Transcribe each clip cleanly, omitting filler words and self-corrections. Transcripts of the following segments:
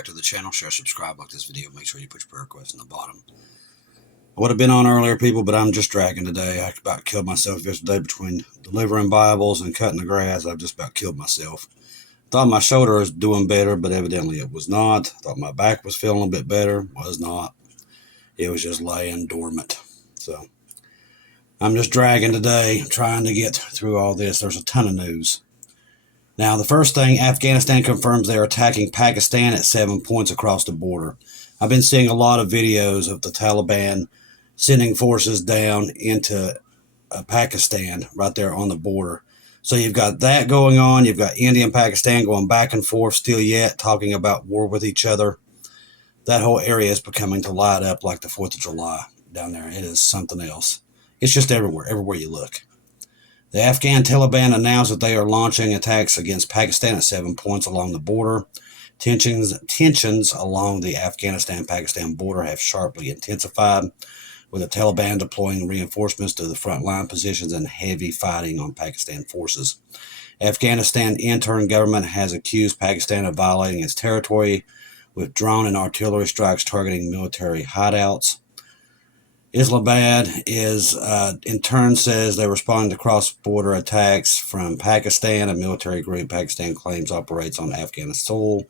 back to the channel. Share, subscribe, like this video. Make sure you put your prayer request in the bottom. I would have been on earlier, people, but I'm just dragging today. I about killed myself yesterday between delivering Bibles and cutting the grass. I've just about killed myself. Thought my shoulder was doing better, but evidently it was not. Thought my back was feeling a bit better. Was not. It was just laying dormant. So I'm just dragging today, trying to get through all this. There's a ton of news. Now, the first thing, Afghanistan confirms they are attacking Pakistan at 7 points across the border. I've been seeing a lot of videos of the Taliban sending forces down into Pakistan right there on the border. So you've got that going on. You've got India and Pakistan going back and forth still yet, talking about war with each other. That whole area is becoming to light up like the 4th of July down there. It is something else. It's just everywhere you look. The Afghan Taliban announced that they are launching attacks against Pakistan at 7 points along the border. Tensions along the Afghanistan-Pakistan border have sharply intensified, with the Taliban deploying reinforcements to the front-line positions and heavy fighting on Pakistan forces. Afghanistan interim government has accused Pakistan of violating its territory with drone and artillery strikes targeting military hideouts. Islamabad in turn says they responded to cross-border attacks from Pakistan, a military group Pakistan claims operates on Afghan soil.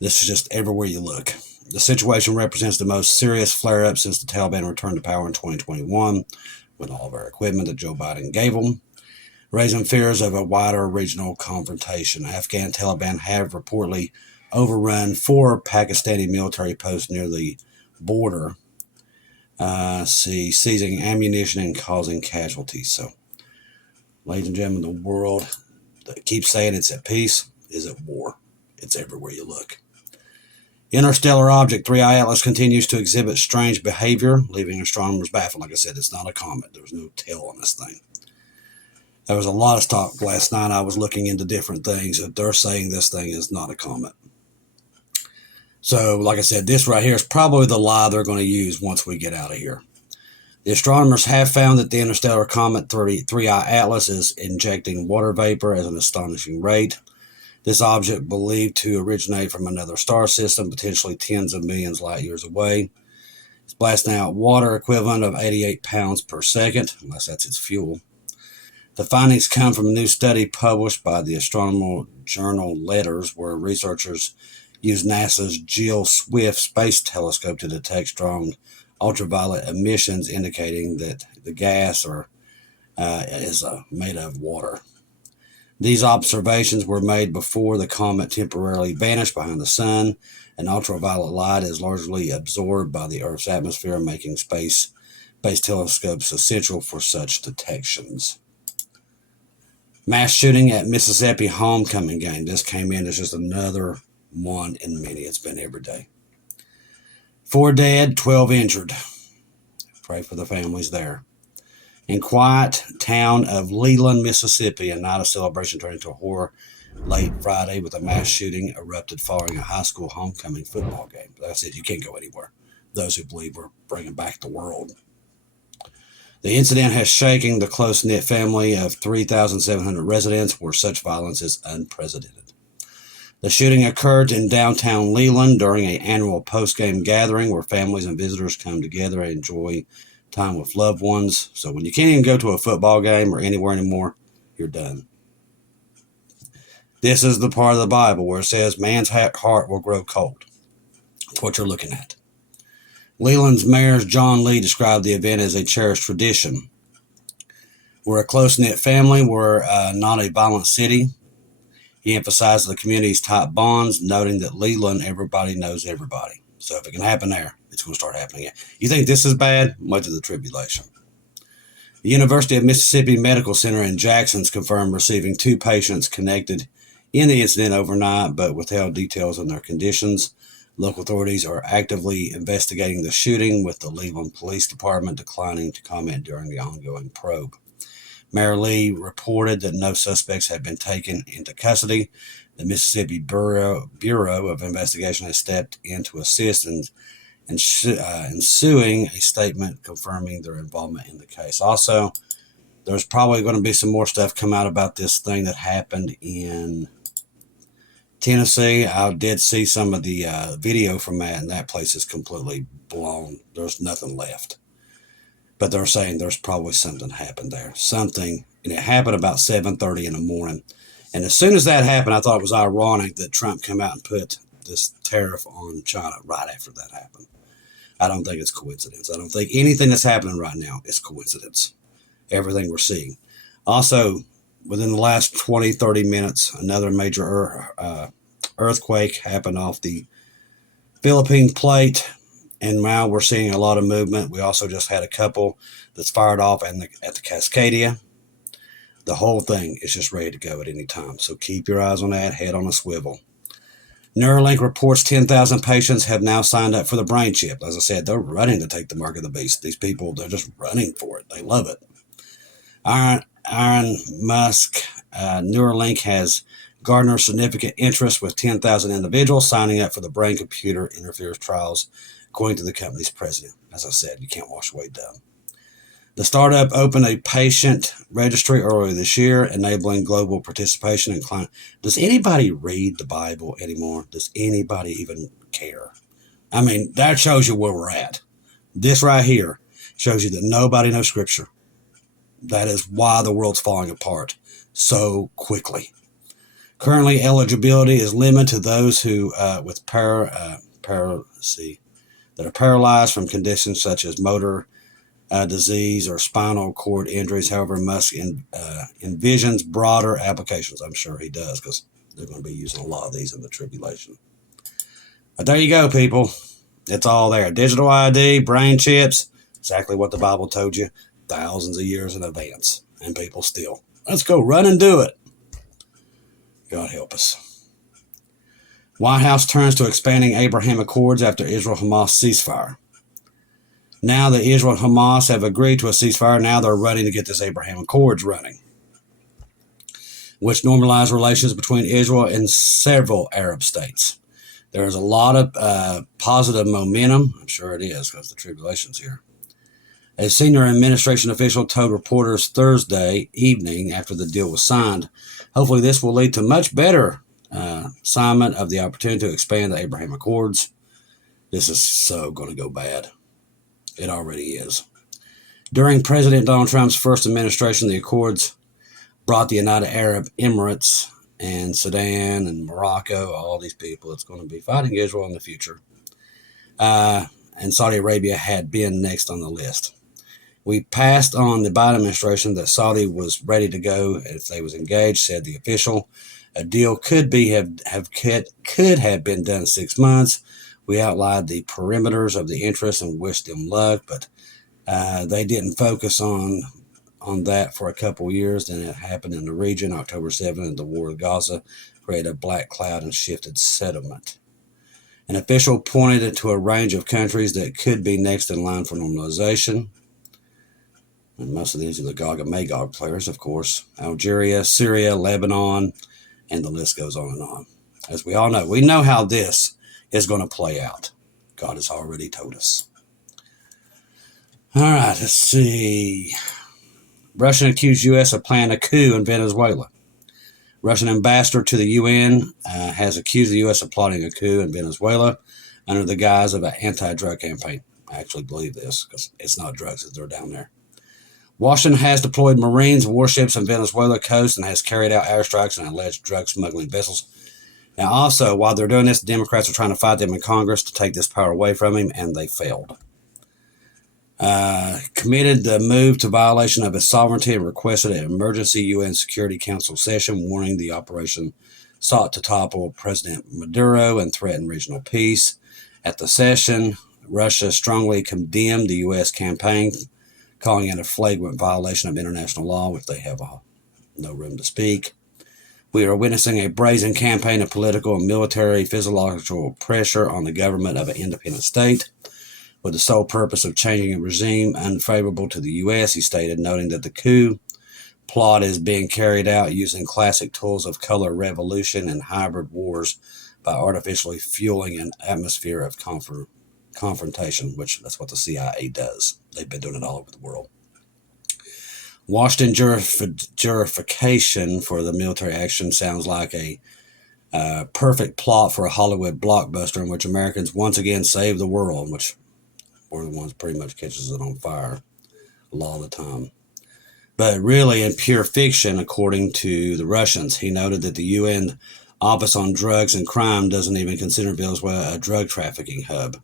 This is just everywhere you look. The situation represents the most serious flare-up since the Taliban returned to power in 2021 with all of our equipment that Joe Biden gave them, raising fears of a wider regional confrontation. Afghan Taliban have reportedly overrun 4 Pakistani military posts near the border, seizing ammunition and causing casualties. So, ladies and gentlemen, the world that keeps saying it's at peace is at war. It's everywhere you look. Interstellar object 3i Atlas continues to exhibit strange behavior, leaving astronomers baffled. Like I said, it's not a comet. There's no tail on this thing. There was a lot of talk last night. I was looking into different things that they're saying this thing is not a comet. So, like I said, this right here is probably the lie they're going to use once we get out of here. The astronomers have found that the interstellar comet 3i Atlas is injecting water vapor at an astonishing rate. This object, believed to originate from another star system, potentially tens of millions light years away, is blasting out water equivalent of 88 pounds per second, unless that's its fuel. The findings come from a new study published by the astronomical journal Letters, where researchers used NASA's Jill Swift Space Telescope to detect strong ultraviolet emissions, indicating that the gas is made of water. These observations were made before the comet temporarily vanished behind the sun, and ultraviolet light is largely absorbed by the Earth's atmosphere, making space telescopes essential for such detections. Mass shooting at Mississippi homecoming game. This came in as just another one in many. It's been every day. 4 dead, 12 injured. Pray for the families there. In quiet town of Leland, Mississippi, a night of celebration turned into a horror late Friday with a mass shooting erupted following a high school homecoming football game. Like I said, you can't go anywhere. Those who believe we're bringing back the world. The incident has shaken the close-knit family of 3,700 residents, where such violence is unprecedented. The shooting occurred in downtown Leland during an annual post-game gathering where families and visitors come together and enjoy time with loved ones. So when you can't even go to a football game or anywhere anymore, you're done. This is the part of the Bible where it says man's heart will grow cold. That's what you're looking at. Leland's Mayor John Lee described the event as a cherished tradition. We're a close-knit family. We're not a violent city. He emphasized the community's tight bonds, noting that Leland, everybody knows everybody. So if it can happen there, it's going to start happening again. You think this is bad? Much of the tribulation. The University of Mississippi Medical Center in Jackson's confirmed receiving 2 patients connected in the incident overnight, but withheld details on their conditions. Local authorities are actively investigating the shooting, with the Leland Police Department declining to comment during the ongoing probe. Mayor Lee reported that no suspects had been taken into custody. The Mississippi Bureau of Investigation has stepped in to assist in ensuing a statement confirming their involvement in the case. Also, there's probably going to be some more stuff come out about this thing that happened in Tennessee, I did see some of the video from that, and that place is completely blown. There's nothing left. But they're saying there's probably something happened there. Something, and it happened about 7:30 in the morning. And as soon as that happened, I thought it was ironic that Trump came out and put this tariff on China right after that happened. I don't think it's coincidence. I don't think anything that's happening right now is coincidence. Everything we're seeing. Also, within the last 20, 30 minutes, another major earthquake happened off the Philippine plate. And now we're seeing a lot of movement. We also just had a couple that's fired off at the Cascadia. The whole thing is just ready to go at any time. So keep your eyes on that, head on a swivel. Neuralink reports 10,000 patients have now signed up for the brain chip. As I said, they're running to take the mark of the beast. These people, they're just running for it. They love it. Elon Musk, Neuralink has garnered significant interest with 10,000 individuals signing up for the brain-computer interference trials, according to the company's president. As I said, you can't wash away dumb. The startup opened a patient registry earlier this year, enabling global participation in client. Does anybody read the Bible anymore? Does anybody even care? I mean, that shows you where we're at. This right here shows you that nobody knows Scripture. That is why the world's falling apart so quickly. Currently, eligibility is limited to those who with PHROPHECY that are paralyzed from conditions such as motor disease or spinal cord injuries. However, Musk envisions broader applications. I'm sure he does, because they're going to be using a lot of these in the tribulation. But there you go, people. It's all there. Digital ID, brain chips, exactly what the Bible told you thousands of years in advance. And people still, let's go run and do it. God help us. White House turns to expanding Abraham Accords after Israel-Hamas ceasefire. Now that Israel and Hamas have agreed to a ceasefire, now they're running to get this Abraham Accords running, which normalize relations between Israel and several Arab states. There's a lot of positive momentum. I'm sure it is, because the tribulation's here. A senior administration official told reporters Thursday evening after the deal was signed, hopefully this will lead to much better assignment of the opportunity to expand the Abraham Accords. This is so going to go bad. It already is. During President Donald Trump's first administration, the Accords brought the United Arab Emirates and Sudan and Morocco, all these people, it's going to be fighting Israel in the future. And Saudi Arabia had been next on the list. We passed on the Biden administration that Saudi was ready to go if they was engaged, said the official. A deal could have been done in 6 months. We outlined the perimeters of the interest and wished them luck, but they didn't focus on that for a couple years. Then it happened in the region. October 7th, the war in Gaza created a black cloud and shifted settlement. An official pointed to a range of countries that could be next in line for normalization. And most of these are the Gog and Magog players, of course. Algeria, Syria, Lebanon, and the list goes on and on. As we all know, we know how this is going to play out. God has already told us. All right, let's see. Russian accused U.S. of planning a coup in Venezuela. Russian ambassador to the UN has accused the U.S. of plotting a coup in Venezuela under the guise of an anti-drug campaign. I actually believe this, because it's not drugs that they're down there. Washington has deployed Marines and warships on Venezuela coast and has carried out airstrikes on alleged drug smuggling vessels. Now, also, while they're doing this, the Democrats are trying to fight them in Congress to take this power away from him, and they failed. Committed the move to violation of his sovereignty and requested an emergency UN Security Council session, warning the operation sought to topple President Maduro and threaten regional peace. At the session, Russia strongly condemned the U.S. campaign, calling it a flagrant violation of international law, which they have no room to speak. We are witnessing a brazen campaign of political and military physiological pressure on the government of an independent state, with the sole purpose of changing a regime unfavorable to the U.S., he stated, noting that the coup plot is being carried out using classic tools of color revolution and hybrid wars by artificially fueling an atmosphere of confrontation, which that's what the CIA does. They've been doing it all over the world. Washington justification for the military action sounds like a Perfect plot for a Hollywood blockbuster in which Americans once again save the world, which we're the ones pretty much catches it on fire a lot of the time. But really, in pure fiction, according to the Russians, he noted that the UN Office on Drugs and Crime doesn't even consider Venezuela a drug trafficking hub.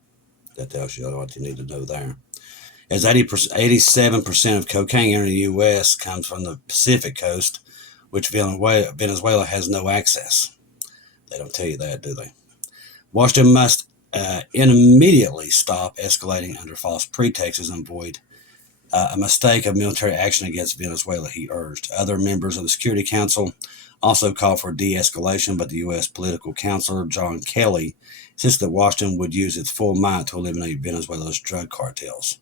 That tells you what you need to know there. As 87% of cocaine in the U.S. comes from the Pacific coast, which Venezuela has no access. They don't tell you that, do they? Washington must immediately stop escalating under false pretexts and avoid a mistake of military action against Venezuela, he urged. Other members of the Security Council also called for de-escalation, but the U.S. political counselor John Kelly insisted that Washington would use its full might to eliminate Venezuela's drug cartels.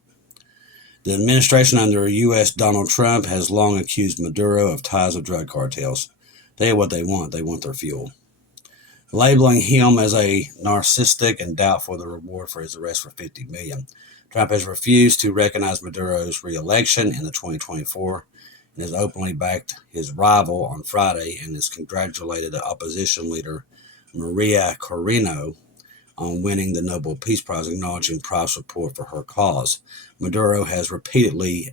The administration under U.S. Donald Trump has long accused Maduro of ties with drug cartels. Tell you what they want their fuel. Labeling him as a narcissistic and doubtful the reward for his arrest for $50 million. Trump has refused to recognize Maduro's re-election in the 2024 and has openly backed his rival on Friday and has congratulated the opposition leader Maria Corina on winning the Nobel Peace Prize, acknowledging Price's support for her cause. Maduro has repeatedly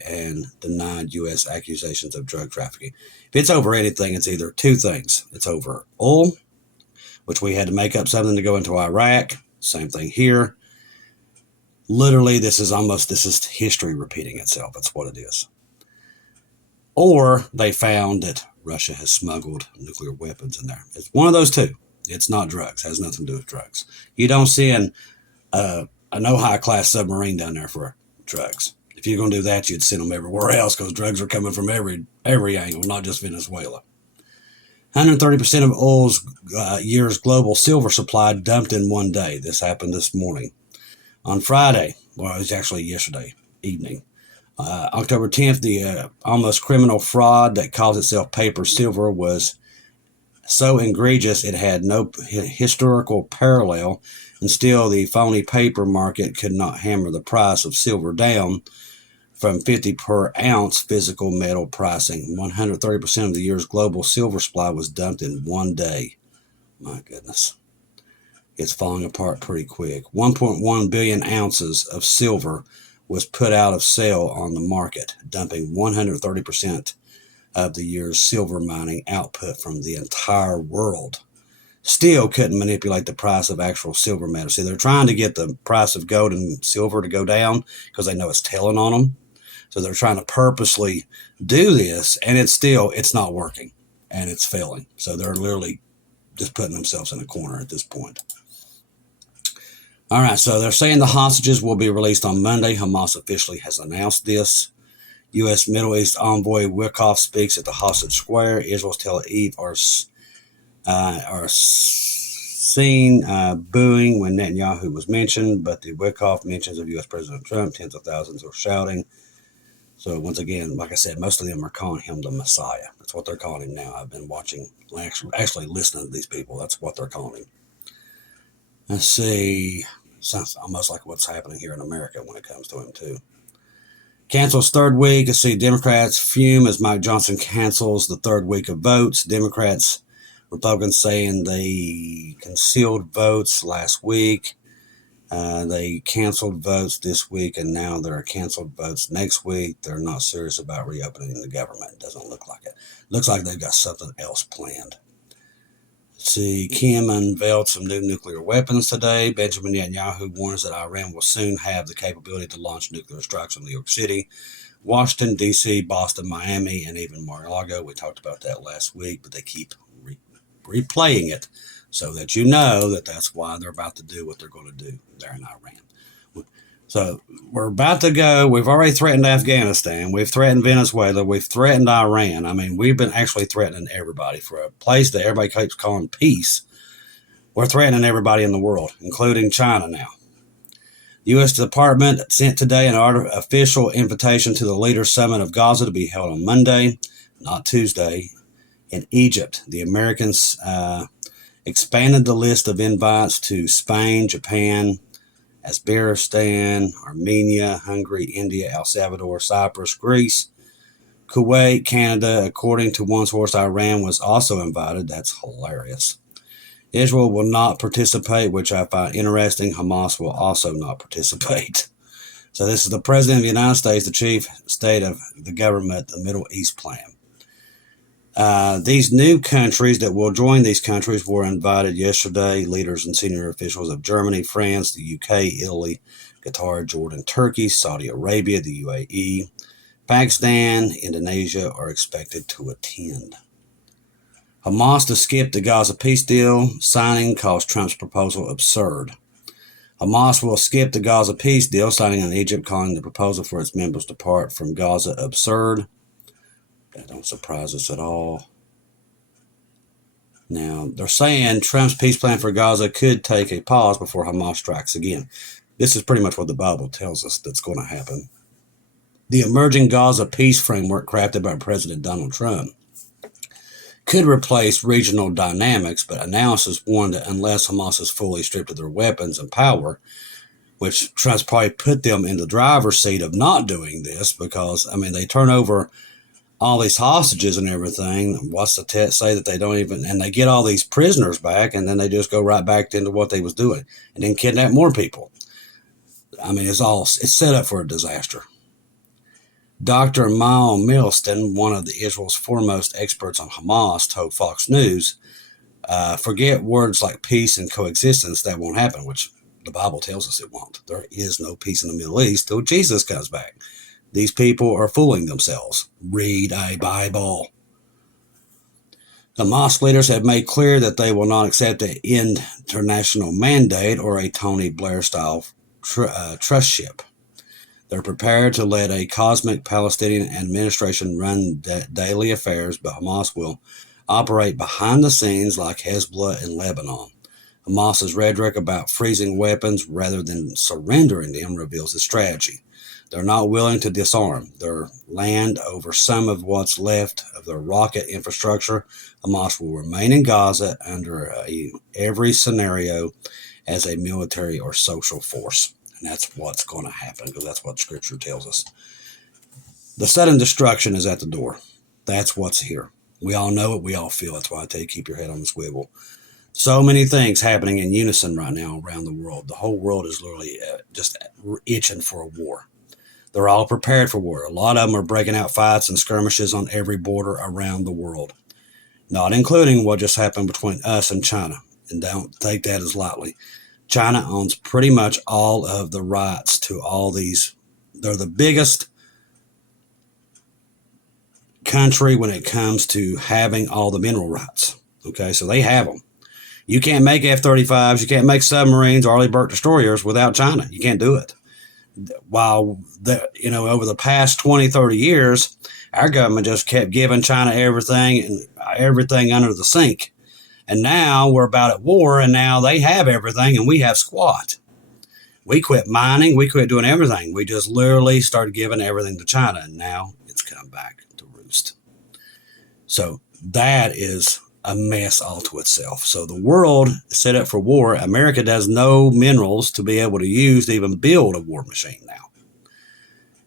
denied U.S. accusations of drug trafficking. If it's over anything, it's either two things. It's over oil, which we had to make up something to go into Iraq. Same thing here. Literally, this is history repeating itself. That's what it is. Or they found that Russia has smuggled nuclear weapons in there. It's one of those two. It's not drugs. It has nothing to do with drugs. You don't send a no high-class submarine down there for drugs. If you're going to do that, you'd send them everywhere else because drugs are coming from every angle, not just Venezuela. 130% of oil's year's global silver supply dumped in one day. This happened this morning. On Friday, well, it was actually yesterday evening, October 10th, the almost criminal fraud that calls itself paper silver was so egregious it had no historical parallel, and still the phony paper market could not hammer the price of silver down from 50 per ounce physical metal pricing. 130% of the year's global silver supply was dumped in one day. My goodness. It's falling apart pretty quick. 1.1 billion ounces of silver was put out of sale on the market, dumping 130% of the year's silver mining output from the entire world. Still couldn't manipulate the price of actual silver metal. See, they're trying to get the price of gold and silver to go down because they know it's telling on them. So they're trying to purposely do this, and it's not working, and it's failing. So they're literally just putting themselves in a corner at this point. All right, so they're saying the hostages will be released on Monday. Hamas officially has announced this. U.S. Middle East envoy Wickoff speaks at the hostage square. Israel's Tel Aviv are seen booing when Netanyahu was mentioned, but the Wickoff mentions of U.S. President Trump, tens of thousands are shouting. So once again, like I said, most of them are calling him the Messiah. That's what they're calling him now. I've been watching, actually listening to these people. That's what they're calling him. Let's see. Sounds almost like what's happening here in America when it comes to him, too. Cancels third week. Let's see. Democrats fume as Mike Johnson cancels the third week of votes. Democrats, Republicans saying they concealed votes last week. They canceled votes this week, and now there are canceled votes next week. They're not serious about reopening the government. It doesn't look like it. Looks like they've got something else planned. Let's see, Kim unveiled some new nuclear weapons today. Benjamin Netanyahu warns that Iran will soon have the capability to launch nuclear strikes on New York City, Washington, D.C., Boston, Miami, and even Mar-a-Lago. We talked about that last week, but they keep replaying it so that you know that that's why they're about to do what they're going to do there in Iran. So we're about to go. We've already threatened Afghanistan. We've threatened Venezuela. We've threatened Iran. I mean, we've been actually threatening everybody for a place that everybody keeps calling peace. We're threatening everybody in the world, including China now. The U.S. Department sent today an official invitation to the Leaders Summit of Gaza to be held on Monday, not Tuesday, in Egypt. The Americans expanded the list of invites to Spain, Japan, Uzbekistan, Armenia, Hungary, India, El Salvador, Cyprus, Greece, Kuwait, Canada. According to one source, Iran was also invited. That's hilarious. Israel will not participate, which I find interesting. Hamas will also not participate. So this is the President of the United States, the chief state of the government, the Middle East plan. These new countries that will join these countries were invited yesterday. Leaders and senior officials of Germany, France, the UK, Italy, Qatar, Jordan, Turkey, Saudi Arabia, the UAE, Pakistan, Indonesia are expected to attend. Hamas to skip the Gaza peace deal signing calls Trump's proposal absurd. Hamas will skip the Gaza peace deal signing in Egypt, calling the proposal for its members to depart from Gaza absurd. That don't surprise us at all. Now, they're saying Trump's peace plan for Gaza could take a pause before Hamas strikes again. This is pretty much what the Bible tells us that's going to happen. The emerging Gaza peace framework crafted by President Donald Trump could replace regional dynamics, but analysis warned that unless Hamas is fully stripped of their weapons and power, which Trump's probably put them in the driver's seat of not doing this, because, I mean, they turn over all these hostages and everything. What's the text say that they don't even, and they get all these prisoners back, and then they just go right back into what they was doing, and then kidnap more people. I mean, it's set up for a disaster. Dr. Mal Milston, one of Israel's foremost experts on Hamas, told Fox News, forget words like peace and coexistence, that won't happen, which the Bible tells us it won't. There is no peace in the Middle East till Jesus comes back. These people are fooling themselves. Read a Bible. Hamas leaders have made clear that they will not accept an international mandate or a Tony Blair-style trustship. They're prepared to let a cosmic Palestinian administration run daily affairs, but Hamas will operate behind the scenes like Hezbollah in Lebanon. Hamas's rhetoric about freezing weapons rather than surrendering them reveals the strategy. They're not willing to disarm their land over some of what's left of their rocket infrastructure. Hamas will remain in Gaza under every scenario as a military or social force. And that's what's going to happen, because that's what Scripture tells us. The sudden destruction is at the door. That's what's here. We all know it. We all feel it. That's why I tell you, keep your head on the swivel. So many things happening in unison right now around the world. The whole world is literally just itching for a war. They're all prepared for war. A lot of them are breaking out fights and skirmishes on every border around the world, not including what just happened between us and China. And don't take that as lightly. China owns pretty much all of the rights to all these. They're the biggest country when it comes to having all the mineral rights. Okay, so they have them. You can't make F-35s, you can't make submarines or Arleigh Burke destroyers without China. You can't do it. While, over the past 20, 30 years, our government just kept giving China everything and everything under the sink. And now we're about at war, and now they have everything, and we have squat. We quit mining. We quit doing everything. We just literally started giving everything to China, and now it's come back to roost. So that is a mess all to itself. So the world is set up for war. America does no minerals to be able to use to even build a war machine now.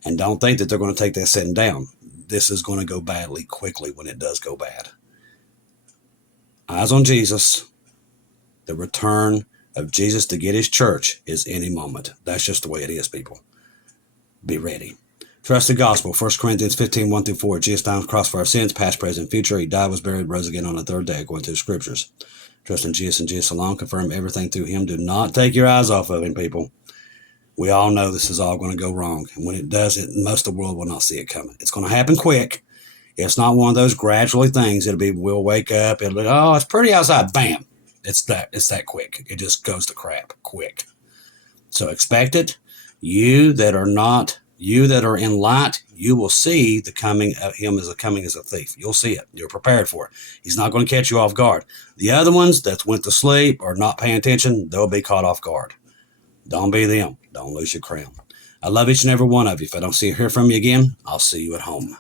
And don't think that they're going to take that sitting down. This is going to go badly quickly when it does go bad. Eyes on Jesus. The return of Jesus to get his church is any moment. That's just the way it is, people. Be ready. Trust the gospel. 1 Corinthians 15, 1-4. Jesus died on the cross for our sins, past, present, future. He died, was buried, rose again on the third day, according to the Scriptures. Trust in Jesus and Jesus alone. Confirm everything through him. Do not take your eyes off of him, people. We all know this is all going to go wrong. And when it does, most of the world will not see it coming. It's going to happen quick. It's not one of those gradually things. We'll wake up. It'll be, oh, it's pretty outside. Bam. It's that quick. It just goes to crap quick. So expect it. You that are in light, you will see the coming of him as a thief. You'll see it. You're prepared for it. He's not going to catch you off guard. The other ones that went to sleep or not paying attention, they'll be caught off guard. Don't be them. Don't lose your crown. I love each and every one of you. If I don't hear from you again, I'll see you at home.